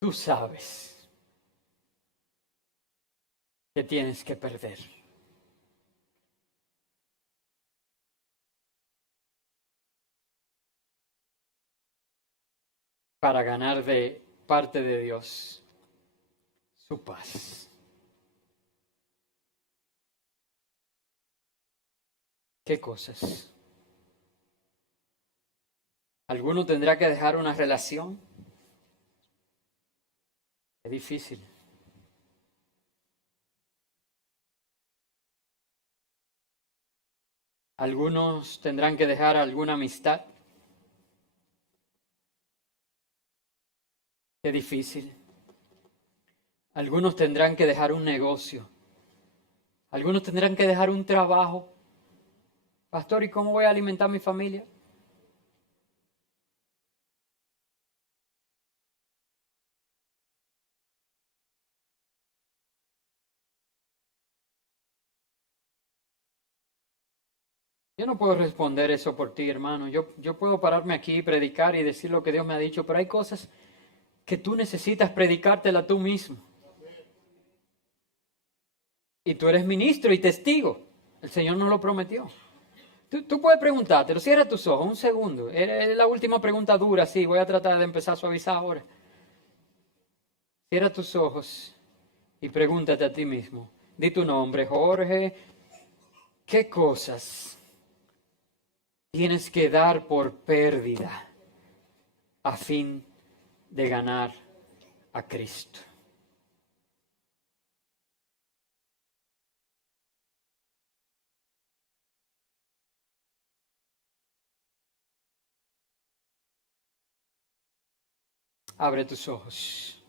tú sabes que tienes que perder para ganar de parte de Dios su paz? ¿Qué cosas? ¿Alguno tendrá que dejar una relación? Es difícil. Algunos tendrán que dejar alguna amistad. Qué difícil. Algunos tendrán que dejar un negocio. Algunos tendrán que dejar un trabajo. Pastor, ¿y cómo voy a alimentar a mi familia? Yo no puedo responder eso por ti, hermano. Yo puedo pararme aquí y predicar y decir lo que Dios me ha dicho, pero hay cosas que tú necesitas predicártela tú mismo. Y tú eres ministro y testigo. El Señor nos lo prometió. Tú puedes preguntártelo. Cierra tus ojos un segundo. Es la última pregunta dura, sí. Voy a tratar de empezar a suavizar ahora. Cierra tus ojos y pregúntate a ti mismo. Di tu nombre, Jorge. ¿Qué cosas tienes que dar por pérdida a fin de ganar a Cristo? Abre tus ojos.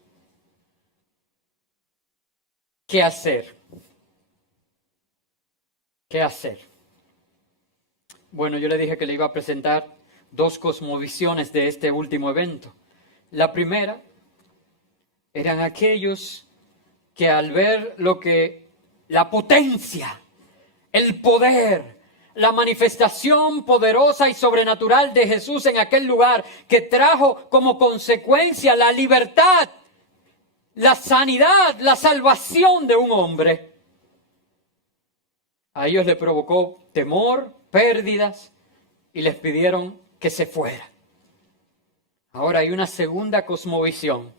¿Qué hacer? ¿Qué hacer? Bueno, yo le dije que le iba a presentar dos cosmovisiones de este último evento. La primera eran aquellos que al ver la potencia, el poder, la manifestación poderosa y sobrenatural de Jesús en aquel lugar, que trajo como consecuencia la libertad, la sanidad, la salvación de un hombre, a ellos le provocó temor, pérdidas, y les pidieron que se fuera. Ahora hay una segunda cosmovisión,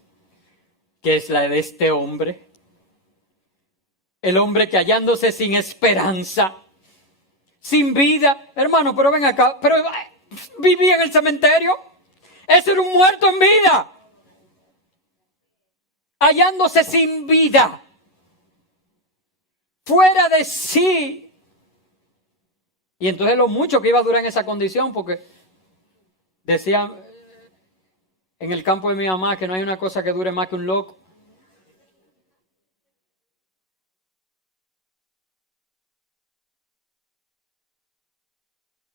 que es la de este hombre, El hombre que hallándose sin esperanza, sin vida, hermano, pero ven acá, pero vivía en el cementerio. Ese era un muerto en vida. Hallándose sin vida, fuera de sí. Y entonces lo mucho que iba a durar en esa condición, porque decían en el campo de mi mamá que no hay una cosa que dure más que un loco.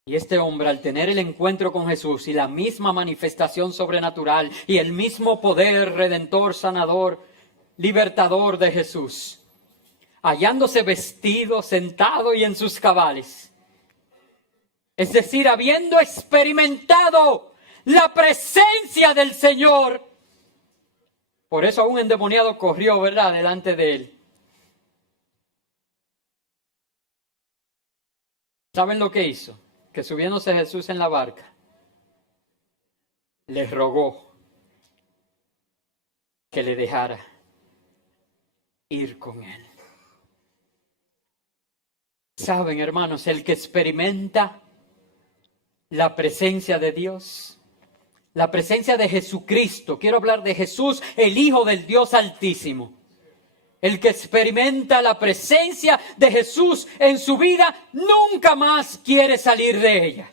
Y este hombre, al tener el encuentro con Jesús y la misma manifestación sobrenatural y el mismo poder redentor, sanador, libertador de Jesús, hallándose vestido, sentado y en sus cabales, es decir, habiendo experimentado la presencia del Señor, por eso un endemoniado corrió, ¿verdad?, delante de él. ¿Saben lo que hizo? Que subiéndose Jesús en la barca, le rogó que le dejara ir con él. Saben, hermanos, el que experimenta la presencia de Dios, la presencia de Jesucristo, quiero hablar de Jesús, el Hijo del Dios Altísimo. El que experimenta la presencia de Jesús en su vida nunca más quiere salir de ella.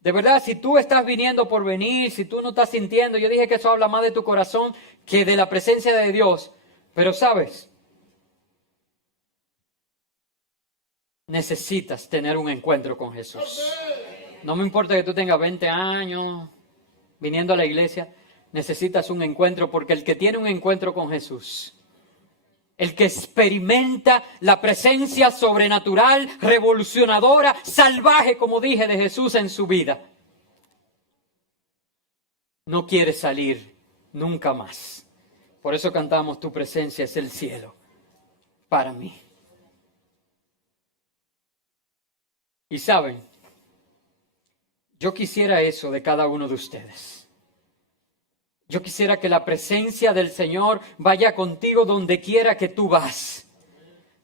De verdad, si tú estás viniendo por venir, si tú no estás sintiendo, yo dije que eso habla más de tu corazón que de la presencia de Dios. Pero sabes, necesitas tener un encuentro con Jesús. No me importa que tú tengas 20 años viniendo a la iglesia. Necesitas un encuentro, porque el que tiene un encuentro con Jesús, el que experimenta la presencia sobrenatural, revolucionadora, salvaje, como dije, de Jesús en su vida, no quiere salir nunca más. Por eso cantamos: tu presencia es el cielo para mí. Y saben, yo quisiera eso de cada uno de ustedes. Yo quisiera que la presencia del Señor vaya contigo donde quiera que tú vas.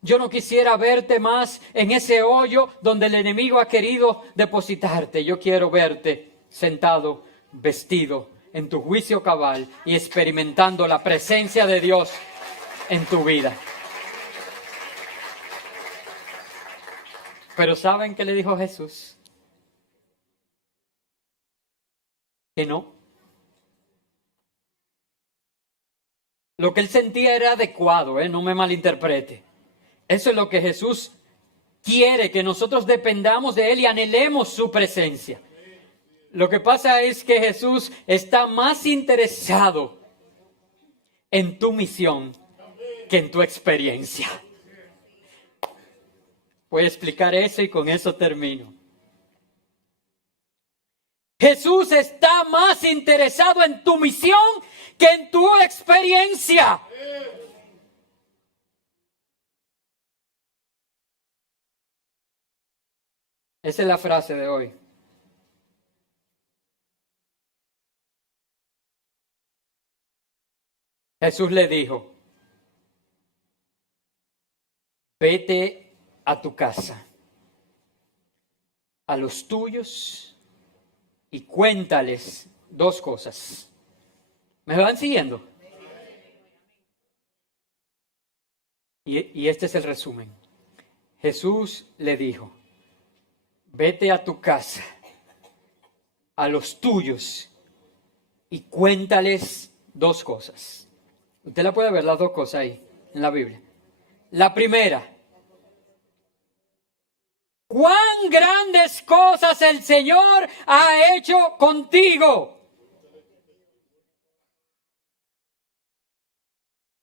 Yo no quisiera verte más en ese hoyo donde el enemigo ha querido depositarte. Yo quiero verte sentado, vestido, en tu juicio cabal y experimentando la presencia de Dios en tu vida. Pero ¿saben qué le dijo Jesús? Que no. Lo que él sentía era adecuado, no me malinterprete. Eso es lo que Jesús quiere, que nosotros dependamos de Él y anhelemos su presencia. Lo que pasa es que Jesús está más interesado en tu misión que en tu experiencia. Voy a explicar eso y con eso termino. Jesús está más interesado en tu misión que en tu experiencia. Esa es la frase de hoy. Jesús le dijo: vete a tu casa, a los tuyos, y cuéntales dos cosas. ¿Me van siguiendo? Y este es el resumen. Jesús le dijo: vete a tu casa, a los tuyos, y cuéntales dos cosas. Usted la puede ver, las dos cosas ahí en la Biblia. La primera: cuán grandes cosas el Señor ha hecho contigo.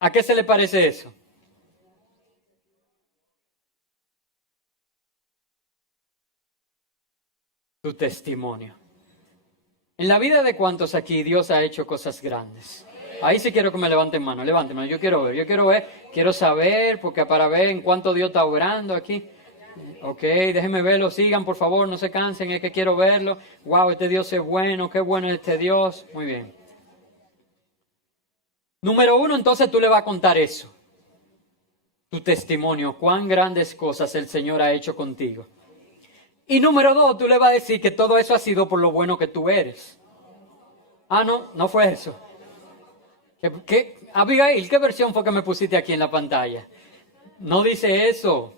¿A qué se le parece eso? Tu testimonio. En la vida de cuántos aquí Dios ha hecho cosas grandes. Ahí sí quiero que me levanten mano, yo quiero ver, quiero saber, porque para ver en cuánto Dios está obrando aquí. Ok, déjenme verlo, sigan por favor, no se cansen, es que quiero verlo. Wow, este Dios es bueno, qué bueno es este Dios. Muy bien. Número uno, entonces tú le vas a contar eso. tu testimonio, cuán grandes cosas el Señor ha hecho contigo. Y número 2, tú le vas a decir que todo eso ha sido por lo bueno que tú eres. Ah, no fue eso. Abigail, ¿qué versión fue que me pusiste aquí en la pantalla? No dice eso.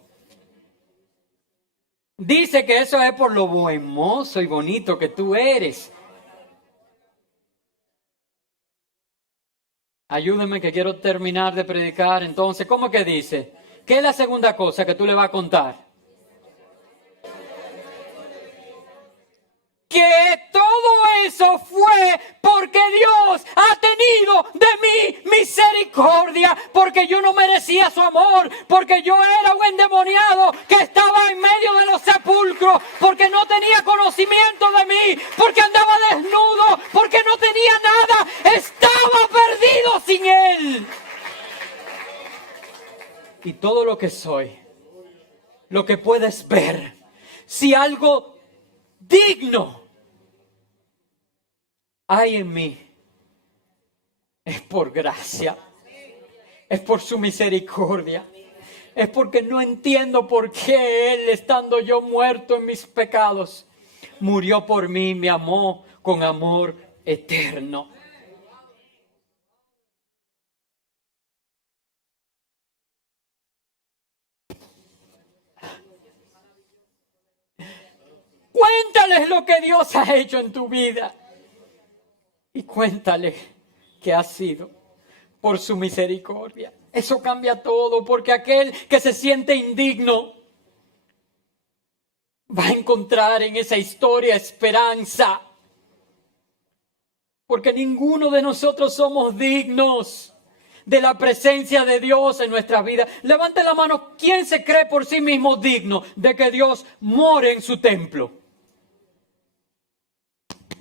Dice que eso es por lo hermoso y bonito que tú eres. Ayúdeme que quiero terminar de predicar. Entonces, ¿cómo que dice? ¿Qué es la segunda cosa que tú le vas a contar? Que todo eso fue porque Dios ha tenido de mí misericordia, porque yo no merecía su amor, porque yo era un endemoniado que estaba en medio de los sepulcros, porque no tenía conocimiento de mí, porque andaba desnudo, porque no tenía nada, estaba perdido sin Él. Y todo lo que soy, lo que puedes ver, si algo digno hay en mí, es por gracia, es por su misericordia, es porque no entiendo por qué Él, estando yo muerto en mis pecados, murió por mí, me amó con amor eterno. Cuéntales lo que Dios ha hecho en tu vida. Y cuéntale que ha sido por su misericordia. Eso cambia todo, porque aquel que se siente indigno va a encontrar en esa historia esperanza. Porque ninguno de nosotros somos dignos de la presencia de Dios en nuestra vida. Levante la mano, ¿quién se cree por sí mismo digno de que Dios more en su templo?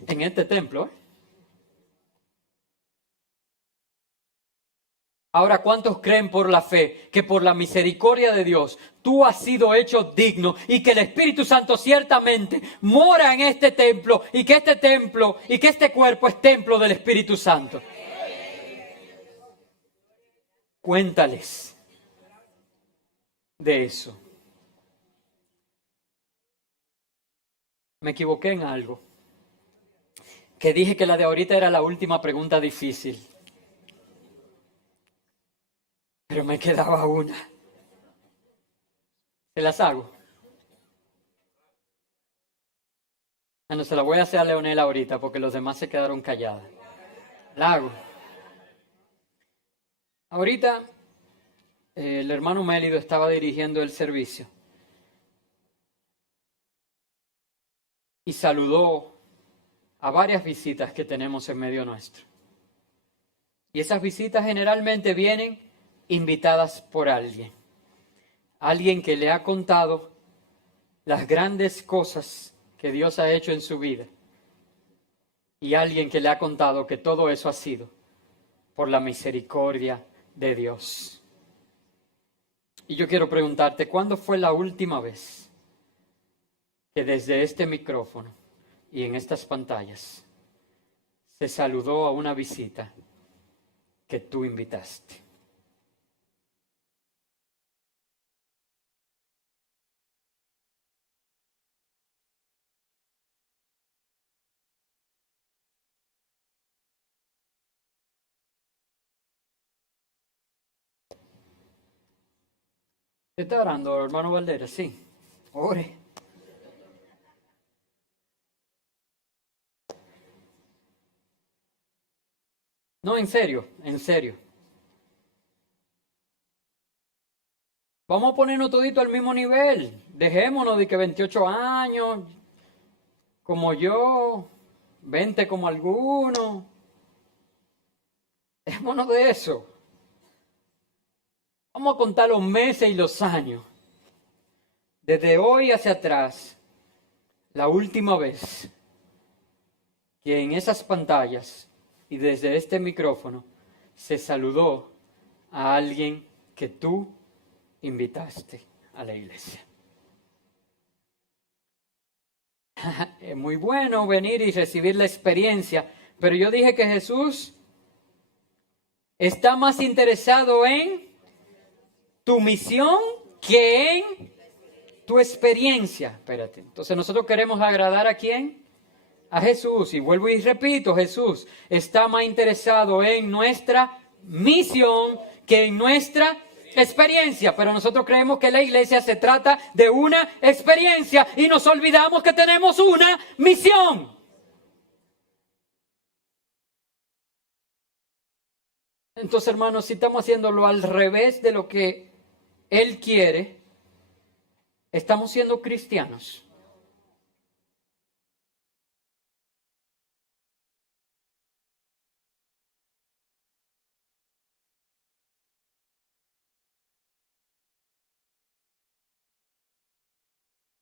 En este templo, Ahora, ¿cuántos creen por la fe que por la misericordia de Dios tú has sido hecho digno y que el Espíritu Santo ciertamente mora en este templo y que este templo y que este cuerpo es templo del Espíritu Santo? Cuéntales de eso. Me equivoqué en algo. Que dije que la de ahorita era la última pregunta difícil. Pero me quedaba una. ¿Se las hago? No, se la voy a hacer a Leonela ahorita porque los demás se quedaron callados. La hago. Ahorita el hermano Mélido estaba dirigiendo el servicio y saludó a varias visitas que tenemos en medio nuestro. Y esas visitas generalmente vienen invitadas por alguien. Alguien que le ha contado las grandes cosas que Dios ha hecho en su vida. Y alguien que le ha contado que todo eso ha sido por la misericordia de Dios. Y yo quiero preguntarte, ¿cuándo fue la última vez que desde este micrófono y en estas pantallas se saludó a una visita que tú invitaste? ¿Está orando, hermano Valdera? Sí. Ore. No, en serio, en serio. Vamos a ponernos todito al mismo nivel. Dejémonos de que 28 años, como yo, 20 como algunos. Dejémonos de eso. Vamos a contar los meses y los años. Desde hoy hacia atrás, la última vez que en esas pantallas y desde este micrófono se saludó a alguien que tú invitaste a la iglesia. Es muy bueno venir y recibir la experiencia, pero yo dije que Jesús está más interesado en tu misión que en tu experiencia. Espérate. Entonces nosotros queremos agradar ¿a quién? A Jesús. Y vuelvo y repito, Jesús está más interesado en nuestra misión que en nuestra experiencia. Pero nosotros creemos que la iglesia se trata de una experiencia y nos olvidamos que tenemos una misión. Entonces, hermanos, si estamos haciéndolo al revés de lo que Él quiere, estamos siendo cristianos.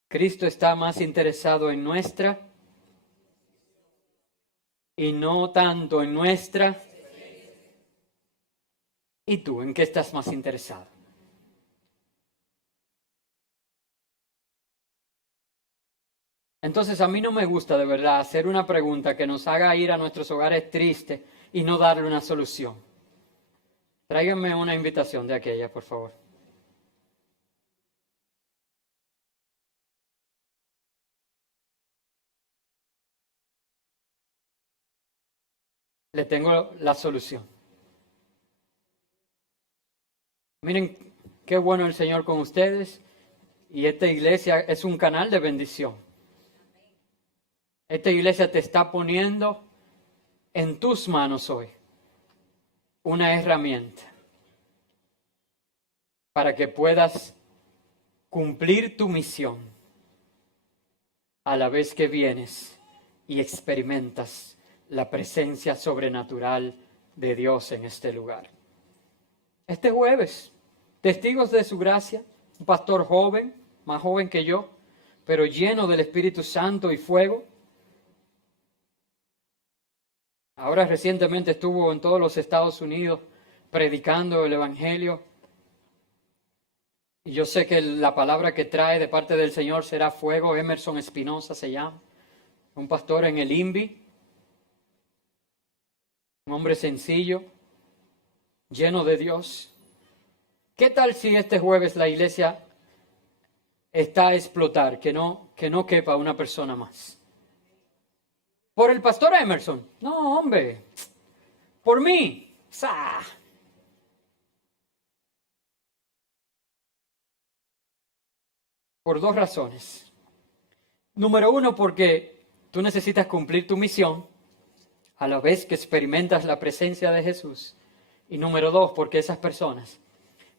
Cristo está más interesado en nuestra y no tanto en nuestra. ¿Y tú, en qué estás más interesado? Entonces a mí no me gusta de verdad hacer una pregunta que nos haga ir a nuestros hogares tristes y no darle una solución. Tráiganme una invitación de aquella, por favor. Le tengo la solución. Miren qué bueno el Señor con ustedes y esta iglesia es un canal de bendición. Esta iglesia te está poniendo en tus manos hoy una herramienta para que puedas cumplir tu misión a la vez que vienes y experimentas la presencia sobrenatural de Dios en este lugar. Este jueves, testigos de su gracia, un pastor joven, más joven que yo, pero lleno del Espíritu Santo y fuego. Ahora recientemente estuvo en todos los Estados Unidos predicando el Evangelio. Y yo sé que la palabra que trae de parte del Señor será fuego. Emerson Espinosa se llama. Un pastor en el INVI. Un hombre sencillo, lleno de Dios. ¿Qué tal si este jueves la iglesia está a explotar, que no quepa una persona más? ¿Por el pastor Emerson? No, hombre. ¿Por mí? ¡Sa! Por dos razones. Número uno, porque tú necesitas cumplir tu misión a la vez que experimentas la presencia de Jesús. Y número dos, porque esas personas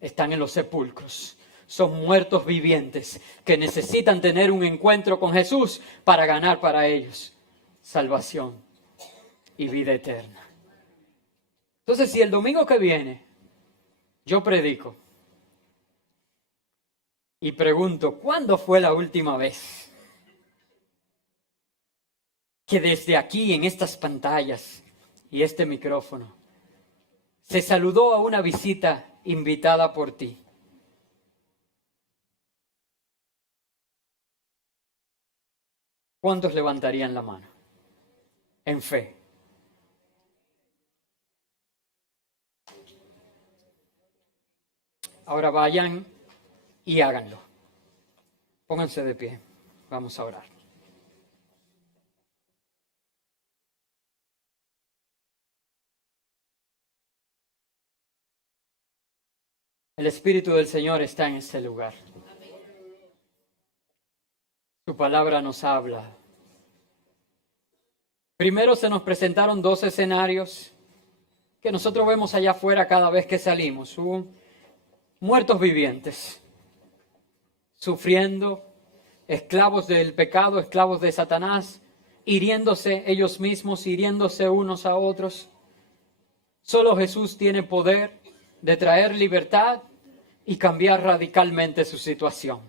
están en los sepulcros. Son muertos vivientes que necesitan tener un encuentro con Jesús para ganar para ellos salvación y vida eterna. Entonces, si el domingo que viene yo predico y pregunto, ¿cuándo fue la última vez que desde aquí, en estas pantallas y este micrófono, se saludó a una visita invitada por ti? ¿Cuántos levantarían la mano en fe? Ahora vayan y háganlo. Pónganse de pie. Vamos a orar. El Espíritu del Señor está en este lugar. Su palabra nos habla. Primero se nos presentaron dos escenarios que nosotros vemos allá afuera cada vez que salimos. Muertos vivientes, sufriendo, esclavos del pecado, esclavos de Satanás, hiriéndose ellos mismos, hiriéndose unos a otros. Solo Jesús tiene poder de traer libertad y cambiar radicalmente su situación.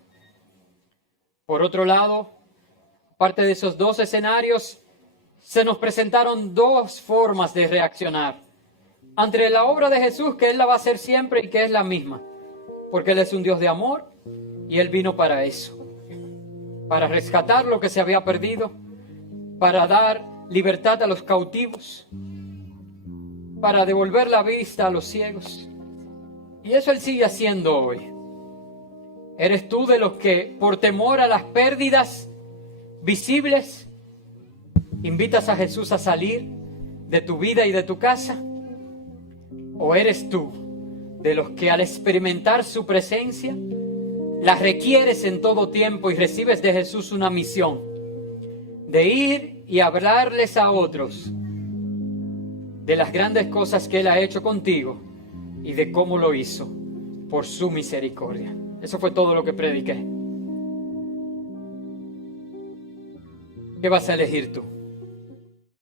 Por otro lado, aparte de esos dos escenarios, se nos presentaron dos formas de reaccionar ante la obra de Jesús, que Él la va a hacer siempre y que es la misma, porque Él es un Dios de amor y Él vino para eso, para rescatar lo que se había perdido, para dar libertad a los cautivos, para devolver la vista a los ciegos Y eso Él sigue haciendo hoy. ¿Eres tú de los que, por temor a las pérdidas visibles, invitas a Jesús a salir de tu vida y de tu casa? ¿O eres tú de los que, al experimentar su presencia, la requieres en todo tiempo y recibes de Jesús una misión de ir y hablarles a otros de las grandes cosas que Él ha hecho contigo y de cómo lo hizo por su misericordia? Eso fue todo lo que prediqué. ¿Qué vas a elegir tú?